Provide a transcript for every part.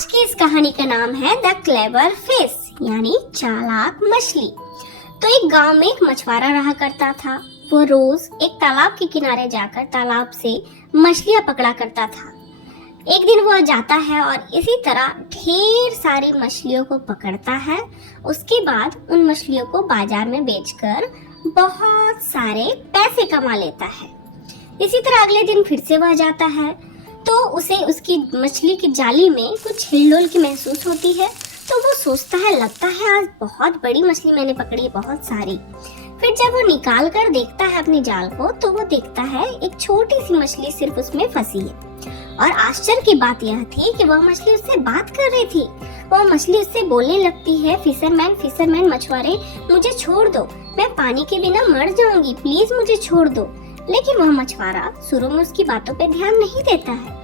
आज की इस कहानी का नाम है द क्लेवर फिश यानी चालाक मछली। तो एक गांव में एक मछुआरा रहा करता था। वो रोज एक तालाब के किनारे जाकर तालाब से मछलियां पकड़ा करता था। एक दिन वो जाता है और इसी तरह ढेर सारी मछलियों को पकड़ता है। उसके बाद उन मछलियों को बाजार में बेचकर बहुत सारे पैसे कमा लेता है। इसी तरह अगले दिन फिर से वह जाता है तो उसे उसकी मछली की जाली में कुछ हिलडोल की महसूस होती है। तो वो सोचता है, लगता है आज बहुत बड़ी मछली मैंने पकड़ी, बहुत सारी। फिर जब वो निकाल कर देखता है अपनी जाल को तो वो देखता है एक छोटी सी मछली सिर्फ उसमें फंसी है। और आश्चर्य की बात यह थी कि वह मछली उससे बात कर रही थी। वह मछली उससे बोलने लगती है, फिशरमैन फिशरमैन मछुआरे, मुझे छोड़ दो, मैं पानी के बिना मर जाऊंगी, प्लीज मुझे छोड़ दो। लेकिन वह मछुआरा शुरू में उसकी बातों पे ध्यान नहीं देता है।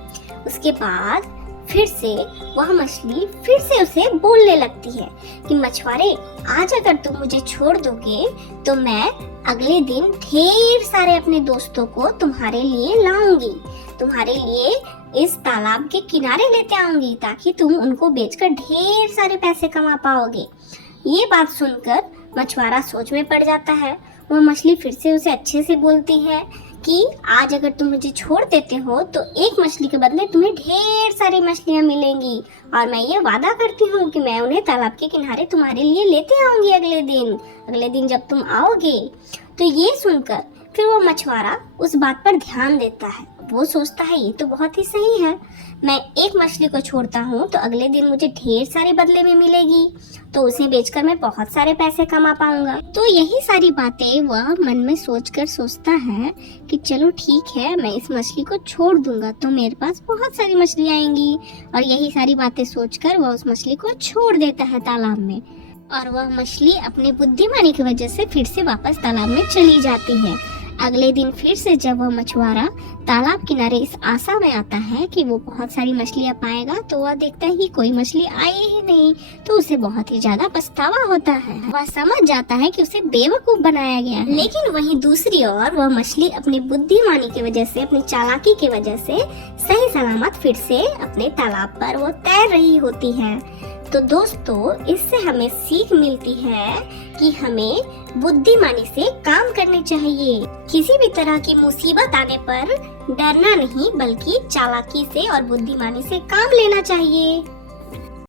उसके बाद फिर से वह मछली फिर से उसे बोलने लगती है कि मछुआरे, आज अगर तुम मुझे छोड़ दोगे तो मैं अगले दिन ढेर सारे अपने दोस्तों को तुम्हारे लिए लाऊंगी, तुम्हारे लिए इस तालाब के किनारे लेते आऊंगी ताकि तुम उनको बेचकर ढेर सारे पैसे कमा पाओगे। ये बात सुनकर मछुआरा सोच में पड़ जाता है। वह मछली फिर से उसे अच्छे से बोलती है कि आज अगर तुम मुझे छोड़ देते हो तो एक मछली के बदले तुम्हें ढेर सारी मछलियां मिलेंगी और मैं ये वादा करती हूँ कि मैं उन्हें तालाब के किनारे तुम्हारे लिए लेते आऊंगी अगले दिन जब तुम आओगे। तो ये सुनकर फिर वो मछुआरा उस बात पर ध्यान देता है। वो सोचता है ये तो बहुत ही सही है, मैं एक मछली को छोड़ता हूँ तो अगले दिन मुझे ढेर सारे बदले में मिलेगी, तो उसे बेचकर मैं बहुत सारे पैसे कमा पाऊंगा। तो यही सारी बातें वह मन में सोचकर सोचता है कि चलो ठीक है, मैं इस मछली को छोड़ दूंगा तो मेरे पास बहुत सारी मछली आएंगी। और यही सारी बातें सोचकर वह उस मछली को छोड़ देता है तालाब में। और वह मछली अपनी बुद्धिमानी की वजह से फिर से वापस तालाब में चली जाती है। अगले दिन फिर से जब वह मछुआरा तालाब किनारे इस आशा में आता है कि वो बहुत सारी मछलियां पाएगा तो वह देखता है कि कोई मछली आई ही नहीं। तो उसे बहुत ही ज्यादा पछतावा होता है। वह समझ जाता है कि उसे बेवकूफ बनाया गया है। लेकिन वहीं दूसरी ओर वह मछली अपनी बुद्धिमानी की वजह से, अपनी चालाकी की वजह से सही सलामत फिर से अपने तालाब पर वो तैर रही होती है। तो दोस्तों, इससे हमें सीख मिलती है कि हमें बुद्धिमानी से काम करने चाहिए। किसी भी तरह की मुसीबत आने पर डरना नहीं बल्कि चालाकी से और बुद्धिमानी से काम लेना चाहिए।